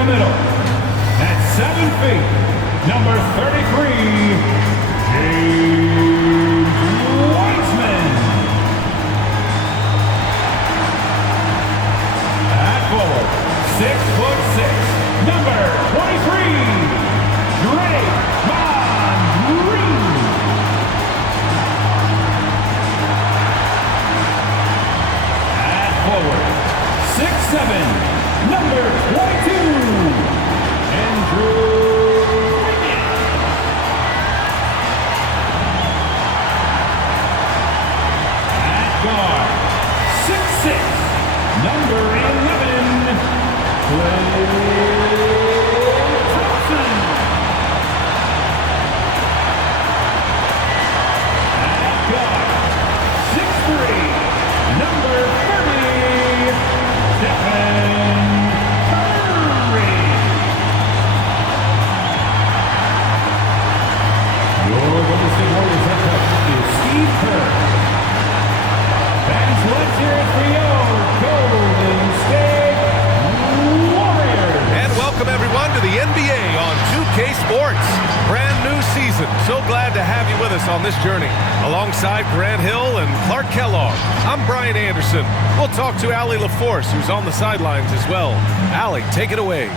the middle, at 7 feet, number 33, James Wiseman. At forward, 6'6", number 23, Draymond Green. At forward, 6'7", number 22, Andrew Wiggins. At guard, 6'6", number 11, Klay Thompson. At guard, 6'3", number 30, Stephen Curry. Your Golden State Warriors head coach is Steve Kerr. Fans, let's hear it for your Golden State Warriors. And welcome everyone to the NBA on 2K Sports. Brand new season. So glad to have you with us on this journey. Alongside Grant Hill and Clark Kellogg, I'm Brian Anderson. We'll talk to Allie LaForce, who's on the sidelines as well. Allie, take it away.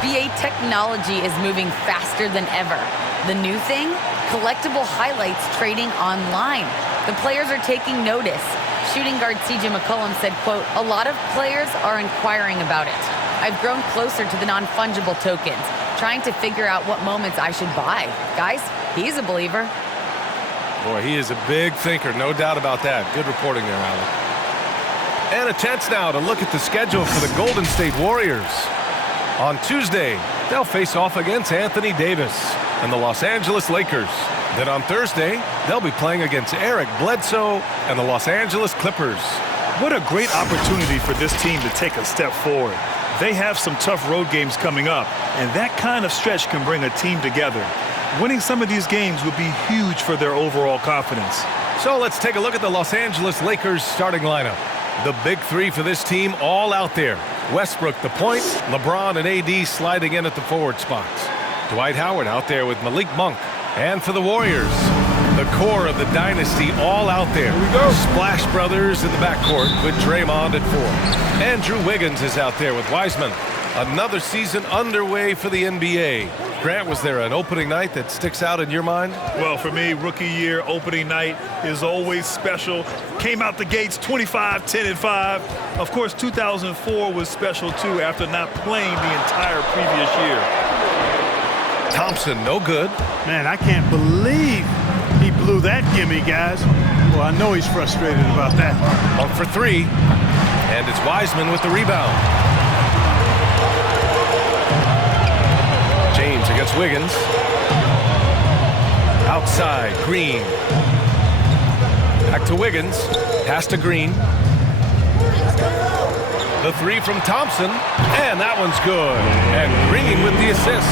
NBA technology is moving faster than ever. The new thing? Collectible highlights trading online. The players are taking notice. Shooting guard CJ McCollum said, quote, "A lot of players are inquiring about it. I've grown closer to the non-fungible tokens, trying to figure out what moments I should buy." Guys, he's a believer. Boy, he is a big thinker, no doubt about that. Good reporting there, Allie. And a chance now to look at the schedule for the Golden State Warriors. On Tuesday, they'll face off against Anthony Davis and the Los Angeles Lakers. Then on Thursday, they'll be playing against Eric Bledsoe and the Los Angeles Clippers. What a great opportunity for this team to take a step forward. They have some tough road games coming up, and that kind of stretch can bring a team together. Winning some of these games would be huge for their overall confidence. So let's take a look at the Los Angeles Lakers starting lineup. The big three for this team all out there. Westbrook the point, LeBron and AD sliding in at the forward spots. Dwight Howard out there with Malik Monk. And for the Warriors, the core of the dynasty all out there. Here we go. Splash Brothers in the backcourt with Draymond at 4. Andrew Wiggins is out there with Wiseman. Another season underway for the NBA. Grant, was there an opening night that sticks out in your mind? Well, for me, rookie year opening night is always special. Came out the gates 25, 10, and 5. Of course, 2004 was special, too, after not playing the entire previous year. Thompson, no good. Man, I can't believe he blew that gimme, guys. Well, I know he's frustrated about that. 1 for 3. And it's Wiseman with the rebound. James against Wiggins. Outside, Green. Back to Wiggins. Pass to Green. The 3 from Thompson, and that one's good. And Green with the assist.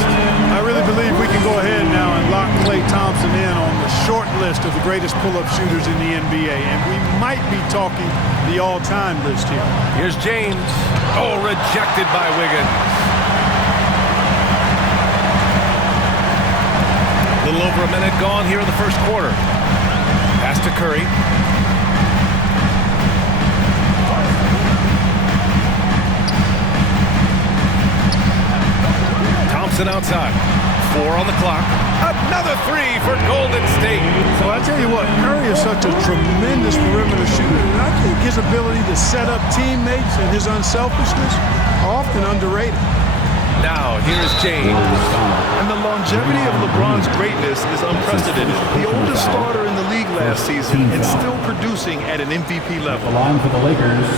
I really believe we can go ahead now and lock Klay Thompson in on the short list of the greatest pull-up shooters in the NBA, and we might be talking the all-time list here. Here's James. Oh, rejected by Wiggins. A little over a minute gone here in the first quarter. Pass to Curry. Thompson outside. 4 on the clock. Another 3 for Golden State. So I tell you what, Curry is such a tremendous perimeter shooter, and I think his ability to set up teammates and his unselfishness are often underrated. Now, here's James. And the longevity of LeBron's greatness is unprecedented. The oldest starter in the league last season and still producing at an MVP level. The line for the Lakers,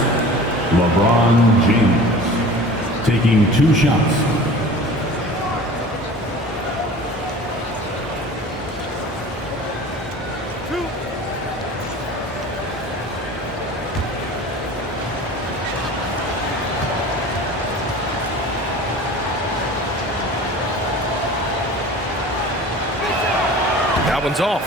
LeBron James, taking 2 shots. That one's off.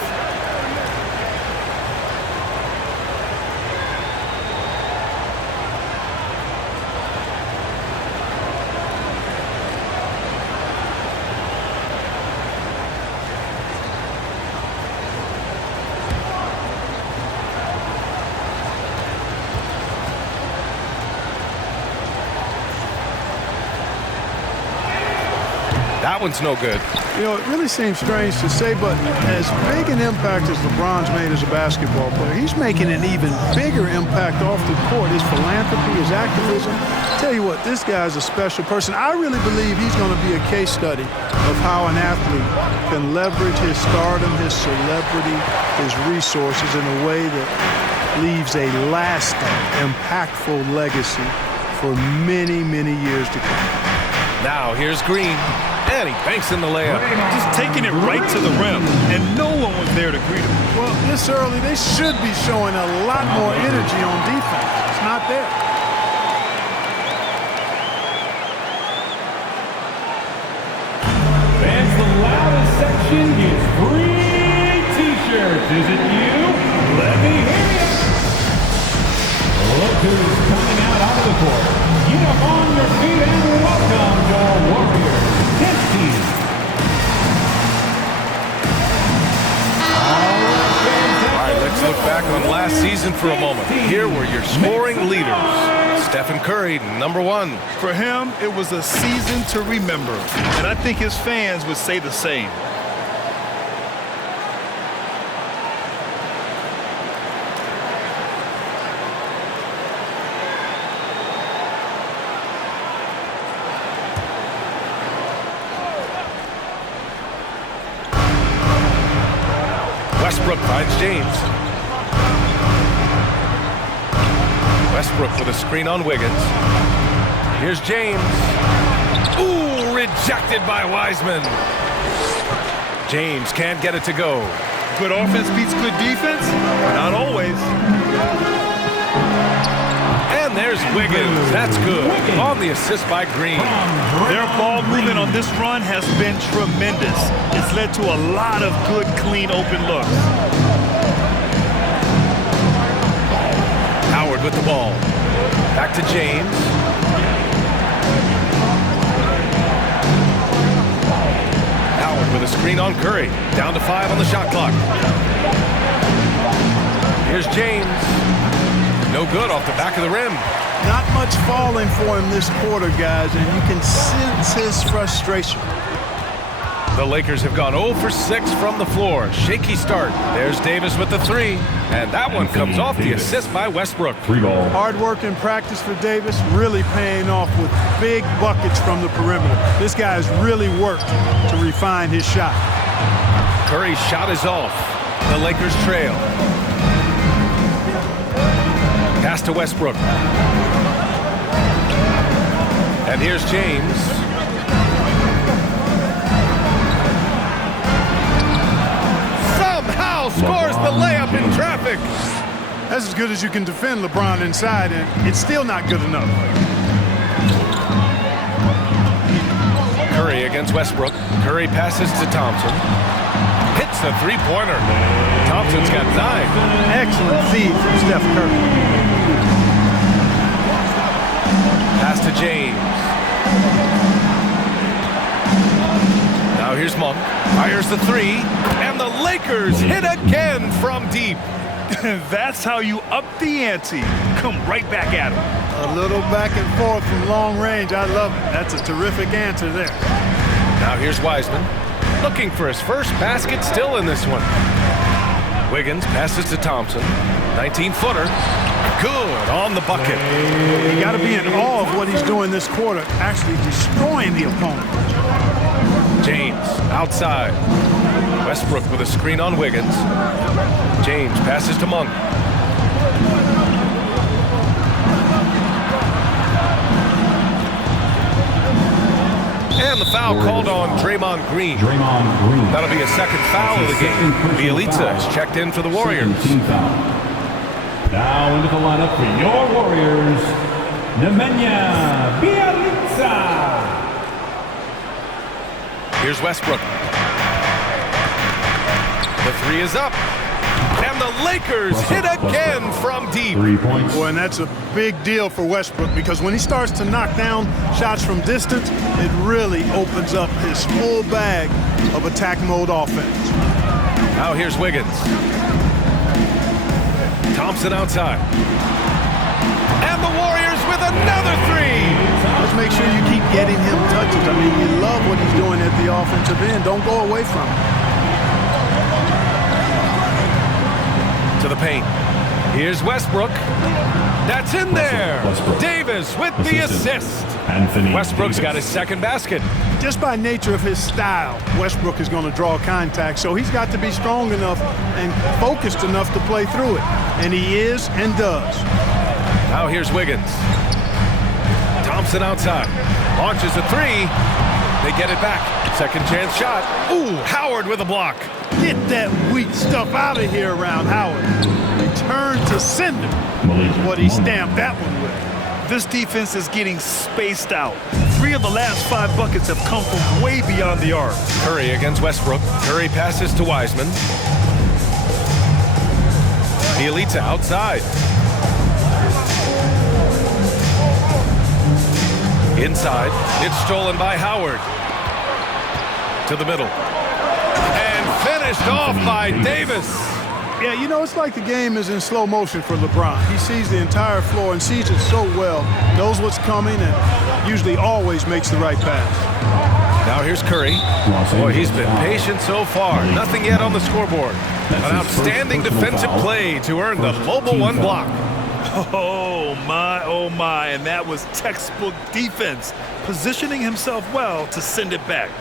That one's no good. You know, it really seems strange to say, but as big an impact as LeBron's made as a basketball player, he's making an even bigger impact off the court. His philanthropy, his activism. Tell you what, this guy's a special person. I really believe he's going to be a case study of how an athlete can leverage his stardom, his celebrity, his resources in a way that leaves a lasting, impactful legacy for many, many years to come. Now here's Green, and he banks in the layup. Just taking it right to the rim, and no one was there to greet him. Well, this early, they should be showing a lot more energy on defense. It's not there. Fans, the loudest section gets free T-shirts. Is it you? Let me hear you. Look who's coming out onto the court. Get up on your feet and welcome your Warriors 10th team. All right, let's look back on last season for a moment. Here were your scoring leaders. Stephen Curry, number 1. For him, it was a season to remember, and I think his fans would say the same. Westbrook finds James. Westbrook with a screen on Wiggins. Here's James. Ooh, rejected by Wiseman. James can't get it to go. Good offense beats good defense? Not always. And there's Wiggins. That's good. On the assist by Green. Their ball movement on this run has been tremendous. It's led to a lot of good, clean, open looks. Howard with the ball. Back to James. Howard with a screen on Curry. Down to 5 on the shot clock. Here's James. No good off the back of the rim. Not much falling for him this quarter, guys, and you can sense his frustration. The Lakers have gone 0 for 6 from the floor. Shaky start. There's Davis with the 3. And that one comes off the assist by Westbrook. 3 ball. Hard work in practice for Davis, really paying off with big buckets from the perimeter. This guy has really worked to refine his shot. Curry's shot is off. The Lakers trail. Pass to Westbrook. And here's James. Somehow scores the layup in traffic. That's as good as you can defend LeBron inside, and it's still not good enough. Curry against Westbrook. Curry passes to Thompson. Hits the three-pointer. Thompson's got 9. Excellent feed from Steph Curry. Pass to James. Now here's Monk. Fires the 3. And the Lakers hit again from deep. That's how you up the ante. Come right back at him. A little back and forth from long range. I love it. That's a terrific answer there. Now here's Wiseman. Looking for his first basket still in this one. Wiggins passes to Thompson. 19-footer. Good on the bucket. You got to be in awe of what he's doing this quarter, actually destroying the opponent. James outside. Westbrook with a screen on Wiggins. James passes to Monk. And the foul called on Draymond Green. That'll be a second foul of the game. Bielitsa is checked in for the Warriors. Now into the lineup for your Warriors, Nemanja Bielitsa. Here's Westbrook. The 3 is up. And the Lakers hit again from deep. 3 points. Boy, and that's a big deal for Westbrook because when he starts to knock down shots from distance, it really opens up his full bag of attack mode offense. Now here's Wiggins. Thompson outside. And the Warriors with another 3. Let's make sure you keep getting him touches. I mean, you love what he's doing at the offensive end. Don't go away from it. To the paint. Here's Westbrook. That's in there. Davis with the assist. Westbrook's got his second basket. Just by nature of his style, Westbrook is going to draw contact, so he's got to be strong enough and focused enough to play through it. And he is and does. Now here's Wiggins. Thompson outside. Launches a three. They get it back. Second chance shot. Ooh, Howard with a block. Get that weak stuff out of here around Howard. Return to sender is what he stamped that one with. This defense is getting spaced out. 3 of the last 5 buckets have come from way beyond the arc. Curry against Westbrook. Curry passes to Wiseman. Bielitsa outside. Inside. It's stolen by Howard. To the middle. And finished off by Davis. Yeah, you know, it's like the game is in slow motion for LeBron. He sees the entire floor and sees it so well, knows what's coming, and usually always makes the right pass. Now here's Curry. Boy, he's been patient so far. Nothing yet on the scoreboard. An outstanding defensive play to earn the mobile one block. Oh, my, and that was textbook defense, positioning himself well to send it back.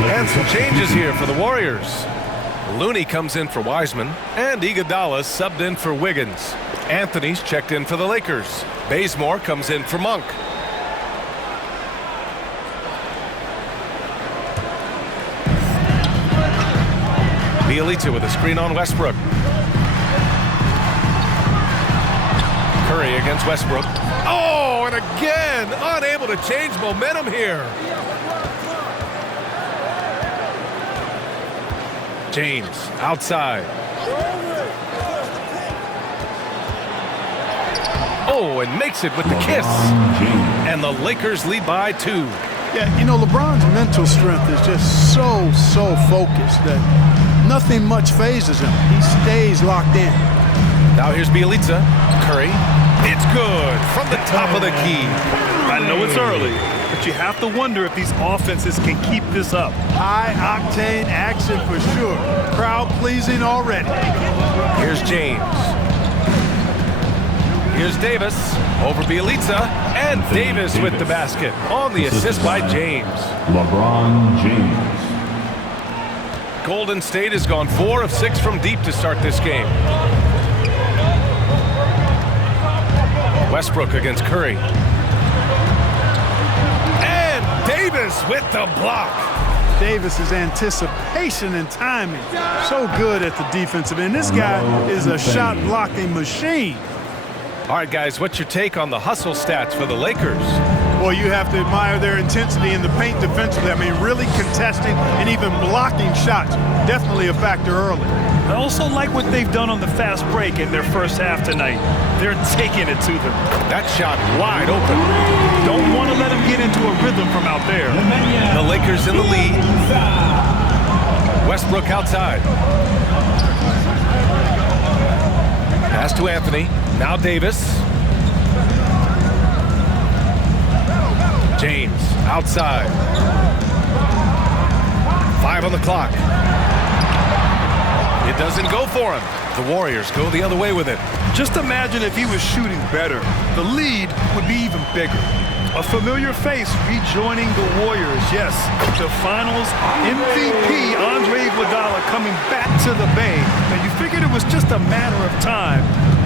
And some changes here for the Warriors. Looney comes in for Wiseman, and Iguodala subbed in for Wiggins. Anthony's checked in for the Lakers. Bazemore comes in for Monk. Bielitsa with a screen on Westbrook. Curry against Westbrook. Oh, and again, unable to change momentum here. James outside. Oh, and makes it with the kiss. And the Lakers lead by 2. Yeah, you know, LeBron's mental strength is just so focused that nothing much phases him. He stays locked in. Now here's Bielitsa. Curry. It's good from the top of the key. I know it's early, but you have to wonder if these offenses can keep this up. High-octane action for sure. Crowd-pleasing already. Here's James. Here's Davis over Bielitsa, and Davis with the basket on the assist by James. LeBron James. Golden State has gone 4 of 6 from deep to start this game. Westbrook against Curry. And Davis with the block. Davis's anticipation and timing, so good at the defensive end. This guy is a shot-blocking machine. All right, guys, what's your take on the hustle stats for the Lakers? Well, you have to admire their intensity in the paint defensively. I mean, really contesting and even blocking shots. Definitely a factor early. I also like what they've done on the fast break in their first half tonight. They're taking it to them. That shot wide open. Don't want to let them get into a rhythm from out there. The Lakers in the lead. Westbrook outside. Pass to Anthony. Now Davis. James outside. 5 on the clock. It doesn't go for him. The Warriors go the other way with it. Just imagine if he was shooting better. The lead would be even bigger. A familiar face rejoining the Warriors. Yes, the Finals MVP, Andre Iguodala, coming back to the Bay. And you figured it was just a matter of time.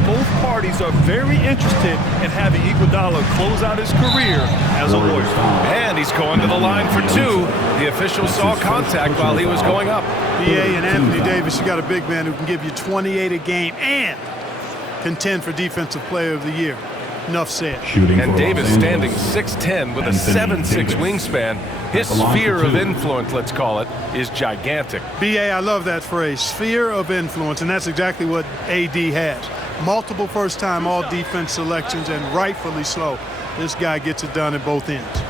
Both parties are very interested in having Iguodala close out his career as a Warrior. And he's going to the line for 2. The official saw contact while he was going up. BA and Anthony Davis, you got a big man who can give you 28 a game and contend for Defensive Player of the Year. Enough said. And Davis standing 6'10" with a 7'6" wingspan. His sphere of influence, let's call it, is gigantic. BA, I love that phrase, sphere of influence, and that's exactly what AD has. Multiple first-time all-defense selections, and rightfully so. This guy gets it done at both ends.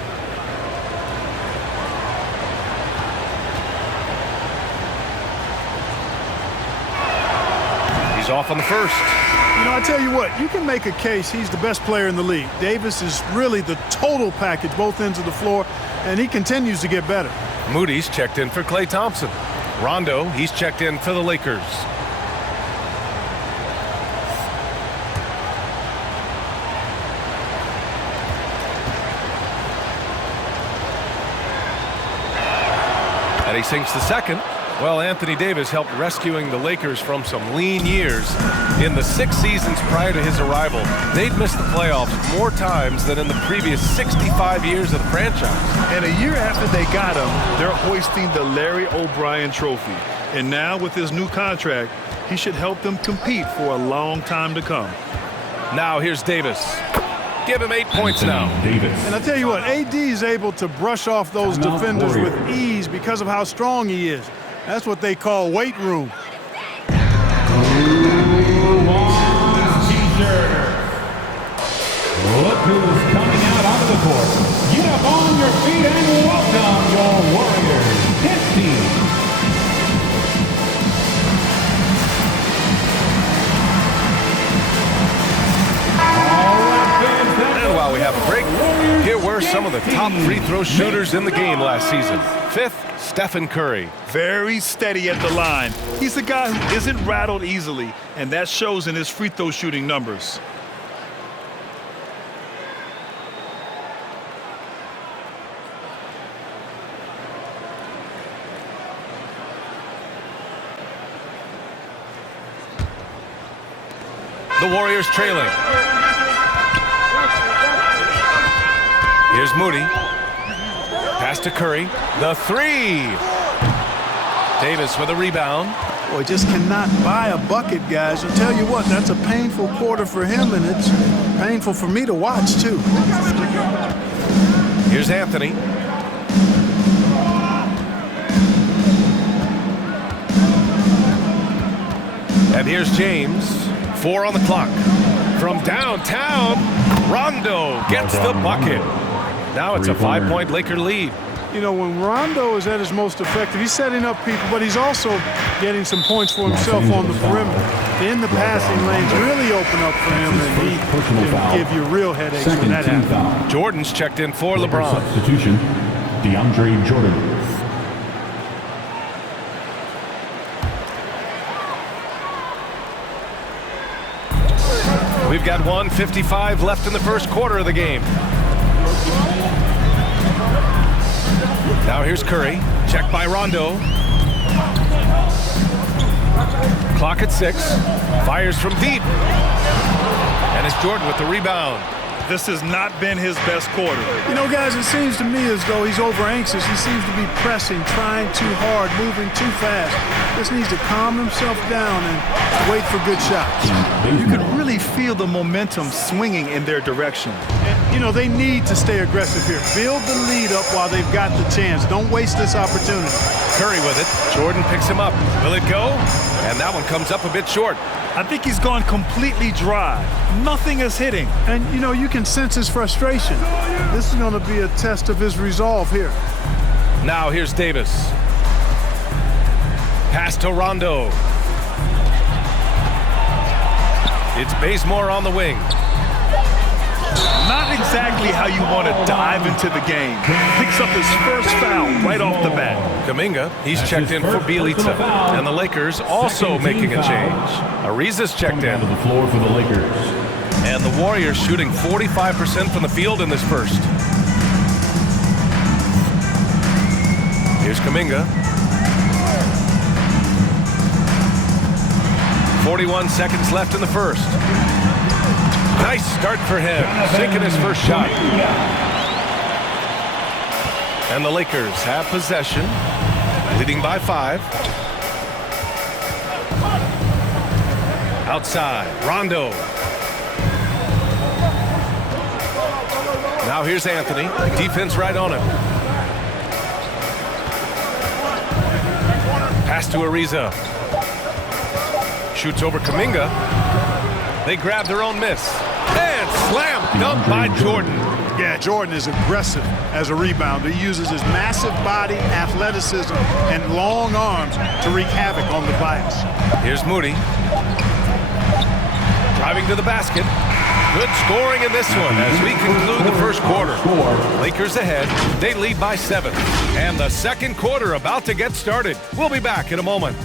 He's off on the first. You know, I tell you what, you can make a case he's the best player in the league. Davis is really the total package, both ends of the floor, and he continues to get better. Moody's checked in for Klay Thompson. Rondo, he's checked in for the Lakers. And he sinks the second. Well, Anthony Davis helped rescuing the Lakers from some lean years. In the 6 seasons prior to his arrival, they'd missed the playoffs more times than in the previous 65 years of the franchise. And a year after they got him, they're hoisting the Larry O'Brien Trophy. And now with his new contract, he should help them compete for a long time to come. Now here's Davis. Give him 8 points now. And I tell you what, AD is able to brush off those defenders with ease because of how strong he is. That's what they call weight room. T-shirt. Look who's coming out onto the court. Get up on your feet and welcome your Warriors. His team. And while we have a break, here were some of the top free throw shooters in the game last season. 5th, Stephen Curry. Very steady at the line. He's a guy who isn't rattled easily, and that shows in his free throw shooting numbers. The Warriors trailing. Here's Moody. Pass to Curry. The three. Davis with a rebound. Boy, just cannot buy a bucket, guys. I'll tell you what, that's a painful quarter for him, and it's painful for me to watch, too. Here's Anthony. And here's James. 4 on the clock. From downtown, Rondo gets the bucket. Now it's a 5-point Laker lead. You know, when Rondo is at his most effective, he's setting up people, but he's also getting some points for himself on the perimeter. In the passing lanes really open up for him, and he can give you real headaches when that happens. Jordan's checked in for LeBron. Substitution, DeAndre Jordan. We've got 1:55 left in the first quarter of the game. Now here's Curry. Checked by Rondo. Clock at 6. Fires from deep. And it's Jordan with the rebound. This has not been his best quarter. You know, guys, it seems to me as though he's over-anxious. He seems to be pressing, trying too hard, moving too fast. Just needs to calm himself down and wait for good shots. You can really feel the momentum swinging in their direction. And, you know, they need to stay aggressive here. Build the lead up while they've got the chance. Don't waste this opportunity. Curry with it. Jordan picks him up. Will it go? And that one comes up a bit short. I think he's gone completely dry. Nothing is hitting. And, you know, you can sense his frustration. This is going to be a test of his resolve here. Now here's Davis. Pass to Rondo. It's Bazemore on the wing. Not exactly how you want to dive into the game. Picks up his first foul right off the bat. Kuminga, he's checked in for Bielitsa. And the Lakers also making a change. Ariza's checked in. To the floor for the Lakers. And the Warriors shooting 45% from the field in this first. Here's Kuminga. 41 seconds left in the first. Nice start for him, sinking his first shot. And the Lakers have possession, leading by 5. Outside, Rondo. Now here's Anthony. Defense right on him. Pass to Ariza. Shoots over Kuminga. They grab their own miss. And slam dunk by Jordan. Yeah, Jordan is aggressive as a rebounder. He uses his massive body, athleticism, and long arms to wreak havoc on the glass. Here's Moody. Driving to the basket. Good scoring in this one as we conclude the first quarter. Lakers ahead. They lead by 7. And the second quarter about to get started. We'll be back in a moment.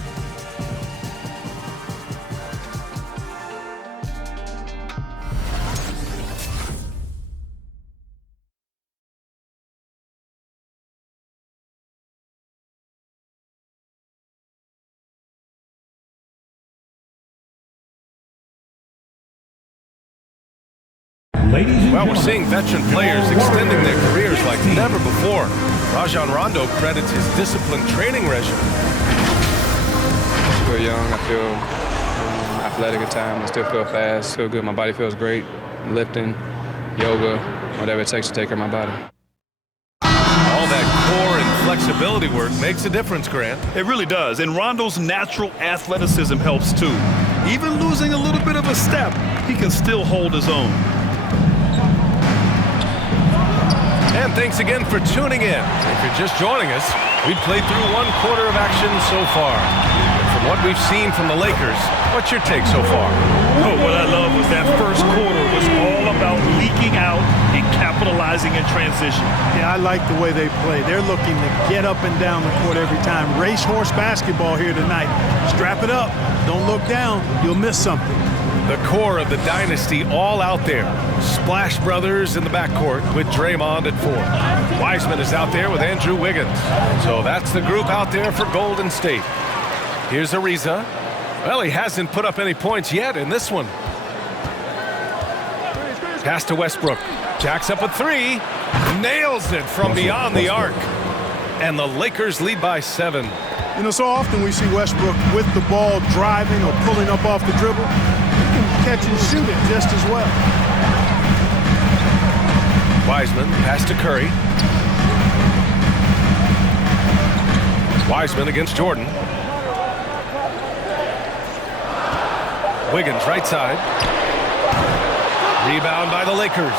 Well, we're seeing veteran players extending their careers like never before. Rajon Rondo credits his disciplined training regimen. I feel young. I feel athletic at times. I still feel fast. Feel good. My body feels great. Lifting, yoga, whatever it takes to take care of my body. All that core and flexibility work makes a difference, Grant. It really does. And Rondo's natural athleticism helps too. Even losing a little bit of a step, he can still hold his own. And thanks again for tuning in. If you're just joining us, we've played through one quarter of action so far. From what we've seen from the Lakers, what's your take so far? Oh, what I love was that first quarter was all about leaking out and capitalizing in transition. Yeah, I like the way they play. They're looking to get up and down the court every time. Racehorse basketball here tonight. Strap it up. Don't look down. You'll miss something. The core of the dynasty all out there. Splash Brothers in the backcourt with Draymond at 4. Wiseman is out there with Andrew Wiggins. So that's the group out there for Golden State. Here's Ariza. Well, he hasn't put up any points yet in this one. Pass to Westbrook. Jacks up a 3. Nails it from beyond the arc. And the Lakers lead by 7. You know, so often we see Westbrook with the ball driving or pulling up off the dribble. He can catch and shoot it just as well. Wiseman, pass to Curry. Wiseman against Jordan. Wiggins, right side. Rebound by the Lakers.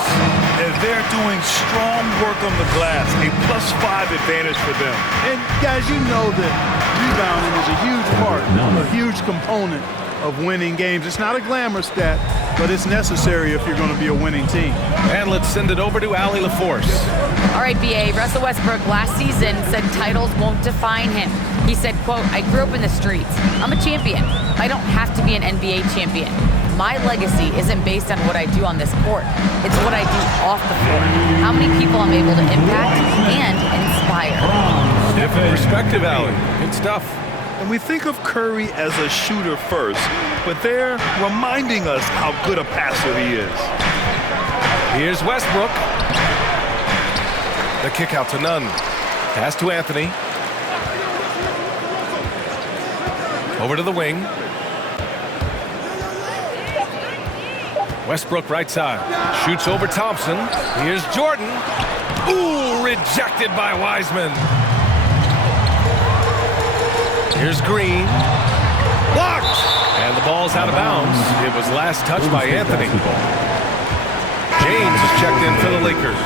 And they're doing strong work on the glass. A +5 advantage for them. And guys, you know that rebounding is a huge part, a huge component of winning games. It's not a glamour stat, but it's necessary if you're going to be a winning team. And let's send it over to Allie LaForce. All right, BA, Russell Westbrook last season said titles won't define him. He said, quote, "I grew up in the streets. I'm a champion. I don't have to be an NBA champion. My legacy isn't based on what I do on this court. It's what I do off the court. How many people I'm able to impact and inspire." Different perspective, Allie. Good stuff. And we think of Curry as a shooter first, but they're reminding us how good a passer he is. Here's Westbrook. The kick out to Nunn. Pass to Anthony. Over to the wing. Westbrook right side. Shoots over Thompson. Here's Jordan. Ooh, rejected by Wiseman. Here's Green. Blocked! And the ball's out of bounds. It was last touched by Anthony. James is checked in for the Lakers.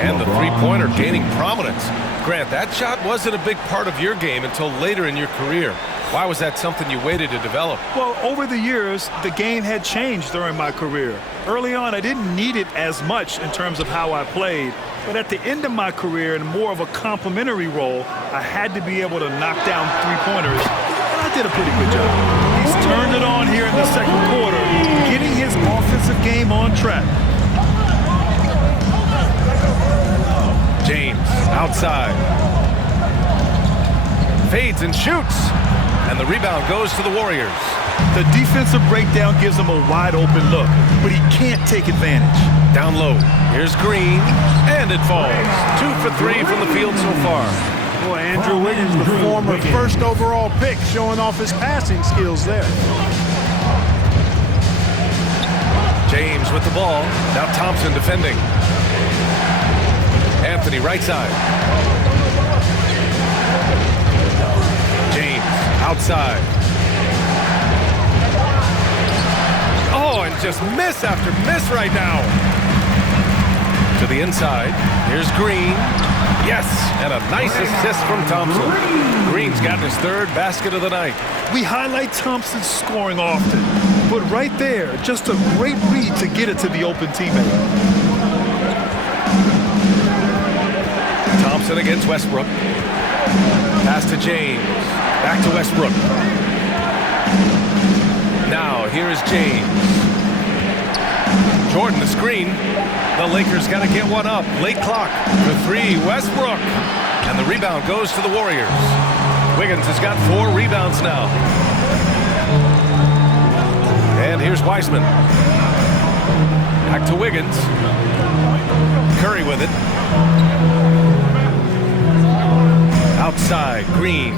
And the three-pointer gaining prominence. Grant, that shot wasn't a big part of your game until later in your career. Why was that something you waited to develop? Well, over the years, the game had changed during my career. Early on, I didn't need it as much in terms of how I played. But at the end of my career, in more of a complementary role, I had to be able to knock down three-pointers. And I did a pretty good job. He's turned it on here in the second quarter, getting his offensive game on track. James, outside. Fades and shoots. And the rebound goes to the Warriors. The defensive breakdown gives him a wide-open look, but he can't take advantage. Down low. Here's Green. And it falls. 2 for 3 from the field so far. Boy, Andrew Wiggins, the former first overall pick, showing off his passing skills there. James with the ball. Now Thompson defending. Anthony right side. James outside. Oh, and just miss after miss right now. To the inside. Here's Green. Yes, and a nice assist from Thompson. Green's got his third basket of the night. We highlight Thompson's scoring often. But right there, just a great read to get it to the open teammate. Thompson against Westbrook. Pass to James. Back to Westbrook. Now, here is James. Jordan, the screen. The Lakers got to get one up. Late clock for three. Westbrook. And the rebound goes to the Warriors. Wiggins has got 4 rebounds now. And here's Wiseman. Back to Wiggins. Curry with it. Outside, Green.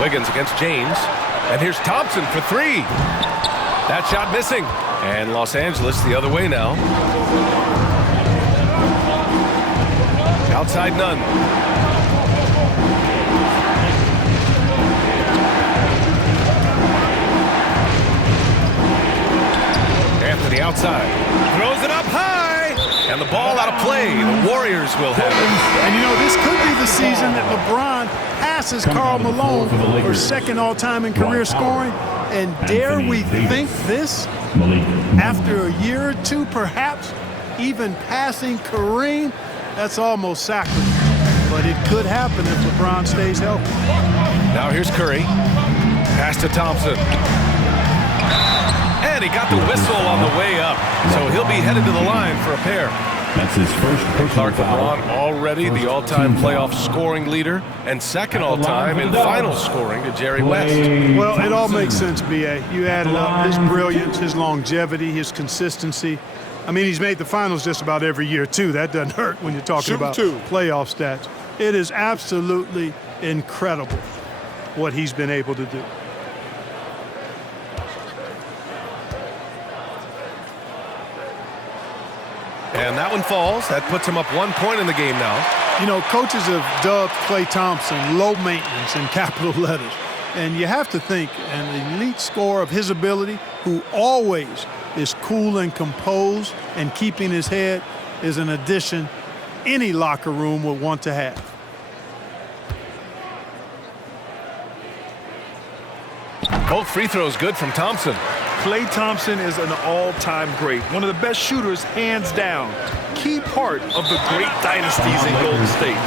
Wiggins against James. And here's Thompson for 3. That shot missing. And Los Angeles the other way now. Outside, Nunn. Anthony outside. Throws it up high. And the ball out of play. The Warriors will have it. And, you know, this could be the season that LeBron passes Karl Malone for second all-time in career scoring. And dare we think this? After a year or two, perhaps, even passing Kareem, that's almost sacrilege. But it could happen if LeBron stays healthy. Now here's Curry. Pass to Thompson. And he got the whistle on the way up. So he'll be headed to the line for a pair. That's his first personal foul. LeBron already the all-time playoff scoring leader and second all-time in final scoring to Jerry West. Well, it all makes sense, B.A. You add it up, his brilliance, his longevity, his consistency. I mean, he's made the finals just about every year, too. That doesn't hurt when you're talking about playoff stats. It is absolutely incredible what he's been able to do. And that one falls. That puts him up 1 point in the game now. You know, coaches have dubbed Klay Thompson low maintenance in capital letters. And you have to think an elite scorer of his ability, who always is cool and composed and keeping his head, is an addition any locker room would want to have. Both free throws good from Thompson. Klay Thompson is an all-time great. One of the best shooters, hands down. Key part of the great dynasties in Golden State.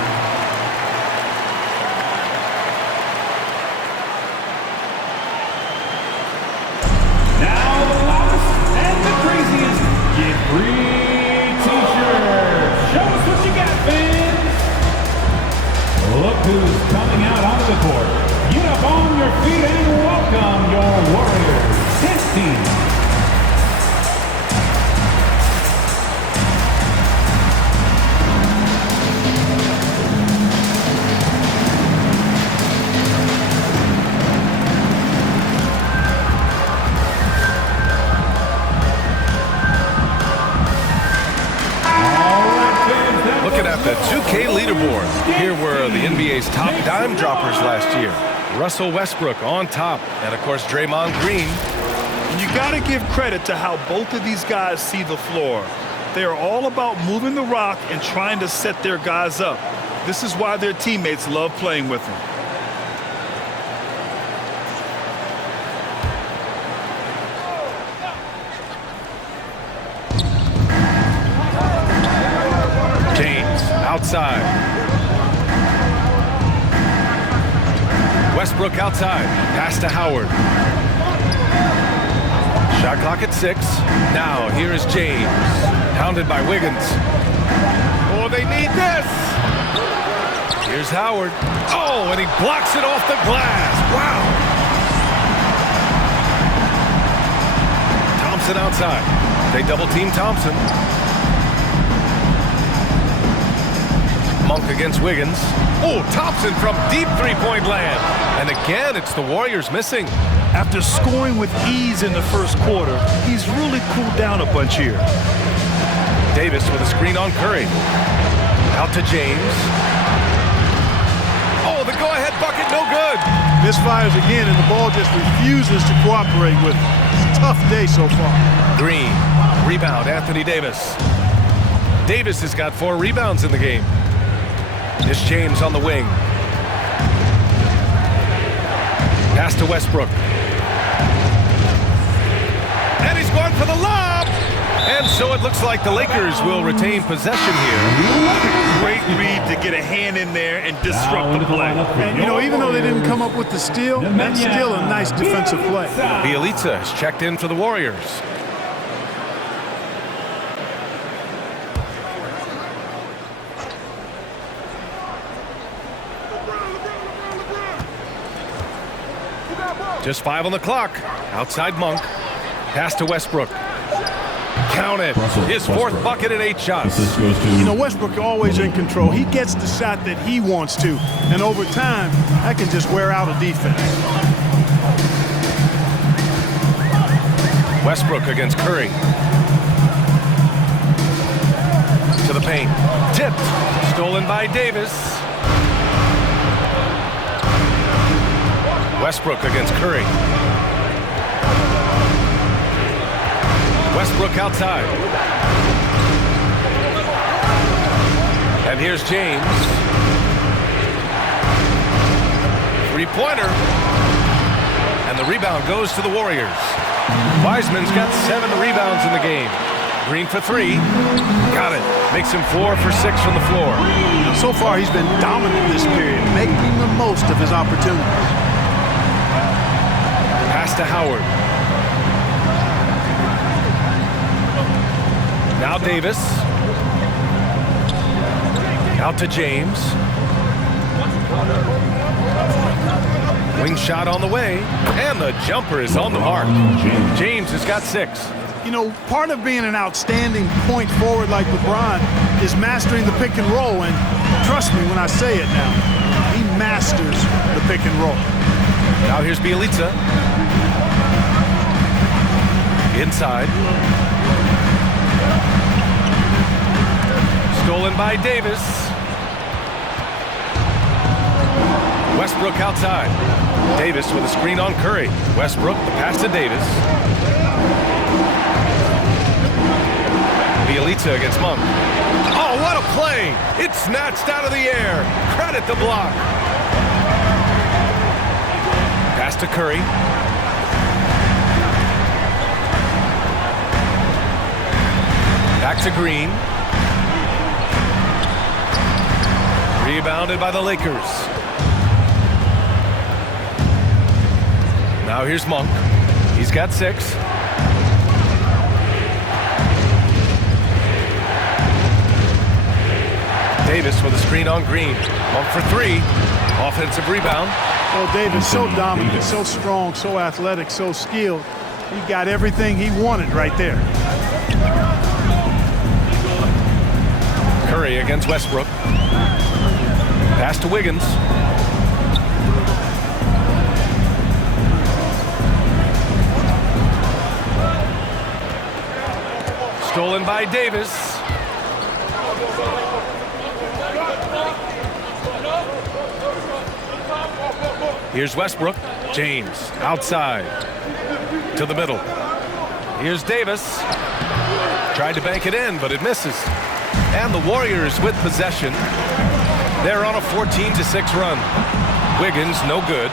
Now the loudest and the craziest get free t-shirts. Show us what you got, fans. Look who's coming out onto the court. Get up on your feet and welcome your Warriors. 15. Looking at the 2K leaderboard. Here were the NBA's top dime droppers last year. Russell Westbrook on top. And, of course, Draymond Green. You got to give credit to how both of these guys see the floor. They are all about moving the rock and trying to set their guys up. This is why their teammates love playing with them. James outside. Westbrook outside. Pass to Howard. Shot clock at 6. Now, here is James. Hounded by Wiggins. Oh, they need this. Here's Howard. Oh, and he blocks it off the glass. Wow. Thompson outside. They double-team Thompson. Monk against Wiggins. Oh, Thompson from deep three-point land. And again, it's the Warriors missing. After scoring with ease in the first quarter, he's really cooled down a bunch here. Davis with a screen on Curry. Out to James. Oh, the go-ahead bucket, no good. Misfires again, and the ball just refuses to cooperate with him. It's a tough day so far. Green. Rebound, Anthony Davis. Davis has got 4 rebounds in the game. It's James on the wing. Pass to Westbrook. And he's going for the lob. And so it looks like the Lakers will retain possession here. Great read to get a hand in there and disrupt the play. And, you know, even though they didn't come up with the steal, that's still a nice defensive play. Bielitsa has checked in for the Warriors. Just 5 on the clock. Outside Monk. Pass to Westbrook. Counted. His fourth bucket in 8 shots. You know, Westbrook always in control. He gets the shot that he wants to. And over time, that can just wear out a defense. Westbrook against Curry. To the paint. Tipped. Stolen by Davis. Westbrook against Curry. Westbrook outside. And here's James. Three-pointer. And the rebound goes to the Warriors. Wiseman's got 7 rebounds in the game. Green for 3. Got it. Makes him 4 for 6 from the floor. So far, he's been dominant this period, making the most of his opportunities. Pass to Howard. Now Davis. Out to James. Wing shot on the way. And the jumper is on the mark. James has got 6. You know, part of being an outstanding point forward like LeBron is mastering the pick and roll. And trust me when I say it now, he masters the pick and roll. Now here's Bielitsa. Inside. Stolen by Davis. Westbrook outside. Davis with a screen on Curry. Westbrook, the pass to Davis. Bielitsa against Monk. Oh, what a play! It's snatched out of the air. Credit the block. Pass to Curry. Back to Green. Rebounded by the Lakers. Now here's Monk. He's got 6. Davis with a screen on Green. Monk for 3. Offensive rebound. Oh, Davis, so dominant, so strong, so athletic, so skilled. He got everything he wanted right there. Curry against Westbrook. Pass to Wiggins. Stolen by Davis. Here's Westbrook. James outside to the middle. Here's Davis. Tried to bank it in, but it misses. And the Warriors with possession. They're on a 14-6 run. Wiggins, no good.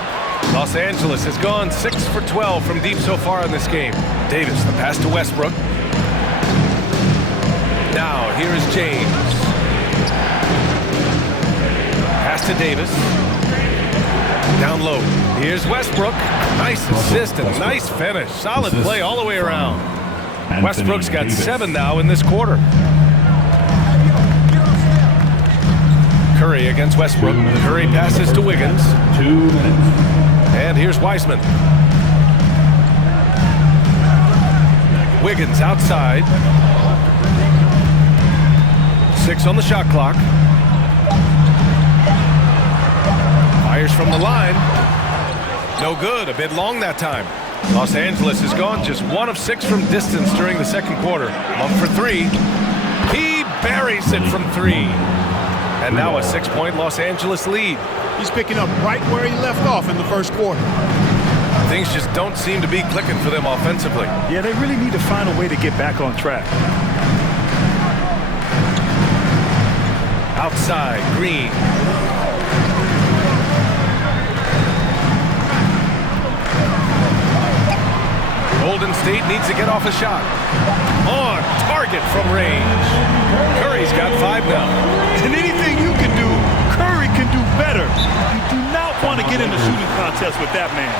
Los Angeles has gone 6 for 12 from deep so far in this game. Davis, the pass to Westbrook. Now, here is James. Pass to Davis. Down low. Here's Westbrook. Nice assist and nice finish. Solid play all the way around. Westbrook's got 7 now in this quarter. Curry against Westbrook. Curry passes to Wiggins. 2 minutes. And here's Wiseman. Wiggins outside. 6 on the shot clock. Fires from the line. No good. A bit long that time. Los Angeles has gone just 1 of 6 from distance during the second quarter. Monk for 3. He buries it from 3. And now a 6-point Los Angeles lead. He's picking up right where he left off in the first quarter. Things just don't seem to be clicking for them offensively. Yeah, they really need to find a way to get back on track. Outside, Green. Golden State needs to get off a shot. On target from range. Curry's got 5 now. And anything you can do, Curry can do better. You do not want to get in a shooting contest with that man.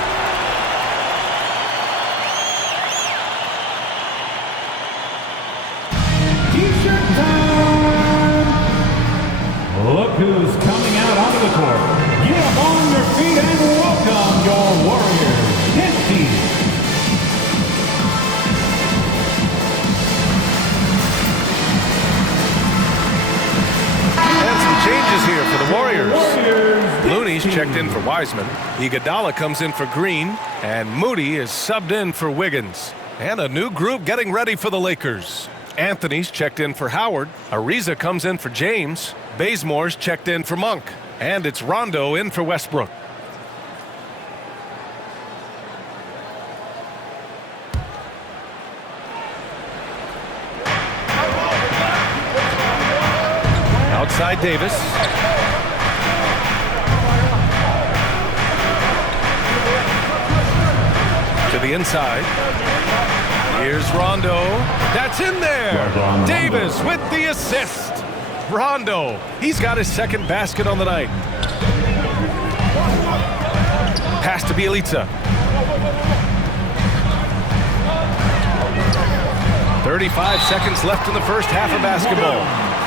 T-shirt time! Look who's coming out onto the court. Get up on your feet and welcome your Warriors. Hit team. And some changes here for the Warriors. Looney's checked in for Wiseman. Iguodala comes in for Green. And Moody is subbed in for Wiggins. And a new group getting ready for the Lakers. Anthony's checked in for Howard. Ariza comes in for James. Bazemore's checked in for Monk. And it's Rondo in for Westbrook. Outside Davis. To the inside. Here's Rondo. That's in there. Davis with the assist. Rondo. He's got his second basket on the night. Pass to Bielitsa. 35 seconds left in the first half of basketball.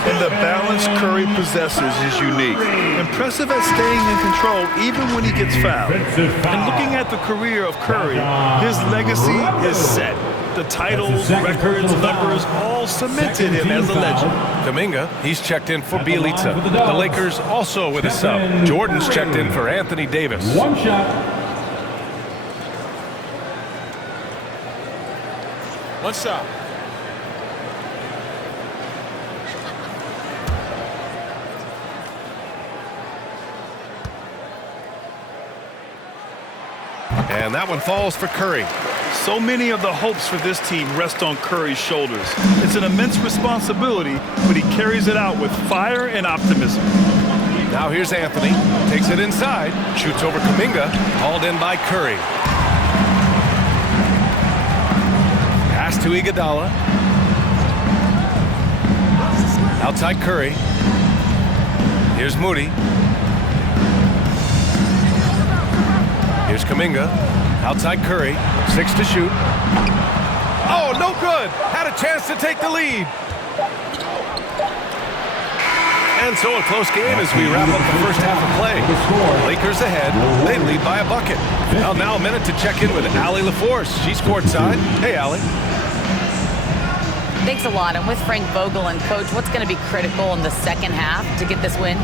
And the balance Curry possesses is unique. Impressive at staying in control even when he gets fouled. And looking at the career of Curry, his legacy is set. The titles, records, numbers all cemented him as a legend. Kuminga, he's checked in for Bielitsa. The Lakers also with a sub. Jordan's checked in for Anthony Davis. One shot. One shot. And that one falls for Curry. So many of the hopes for this team rest on Curry's shoulders. It's an immense responsibility, but he carries it out with fire and optimism. Now here's Anthony. Takes it inside. Shoots over Kuminga. Hauled in by Curry. Pass to Iguodala. Outside Curry. Here's Moody. Here's Kuminga. Outside Curry. 6 to shoot. Oh, no good. Had a chance to take the lead. And so a close game as we wrap up the first half of play. Lakers ahead. They lead by a bucket. Well, now a minute to check in with Allie LaForce. She's courtside. Hey, Allie. Thanks a lot. I'm with Frank Vogel. And, Coach, what's going to be critical in the second half to get this win?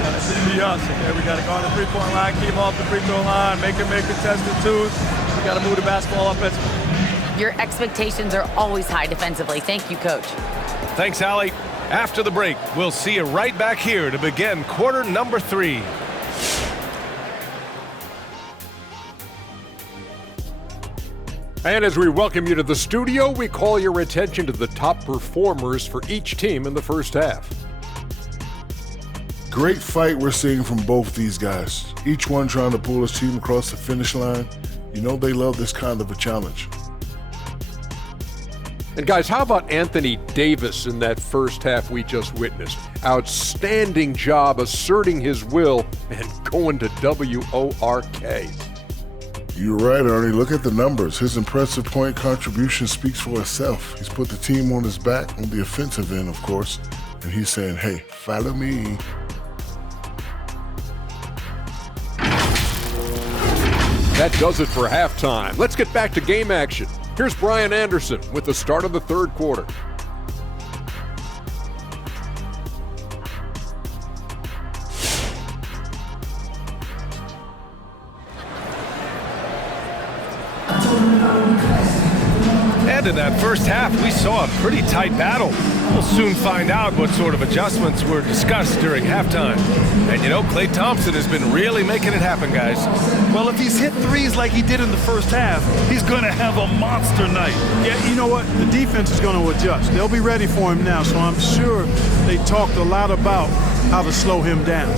It's going to be us. Okay? We got to go on the three-point line, keep off the free throw line, make contested twos. We got to move the basketball offensively. Your expectations are always high defensively. Thank you, Coach. Thanks, Allie. After the break, we'll see you right back here to begin quarter number 3. And as we welcome you to the studio, we call your attention to the top performers for each team in the first half. Great fight we're seeing from both these guys. Each one trying to pull his team across the finish line. You know they love this kind of a challenge. And guys, how about Anthony Davis in that first half we just witnessed? Outstanding job asserting his will and going to WORK. You're right, Ernie. Look at the numbers. His impressive point contribution speaks for itself. He's put the team on his back on the offensive end, of course, and he's saying, hey, follow me. That does it for halftime. Let's get back to game action. Here's Brian Anderson with the start of the third quarter. And in that first half, we saw a pretty tight battle. We'll soon find out what sort of adjustments were discussed during halftime. And you know, Klay Thompson has been really making it happen, guys. Well, if he's hit threes like he did in the first half, he's going to have a monster night. Yeah, you know what? The defense is going to adjust. They'll be ready for him now, so I'm sure they talked a lot about how to slow him down.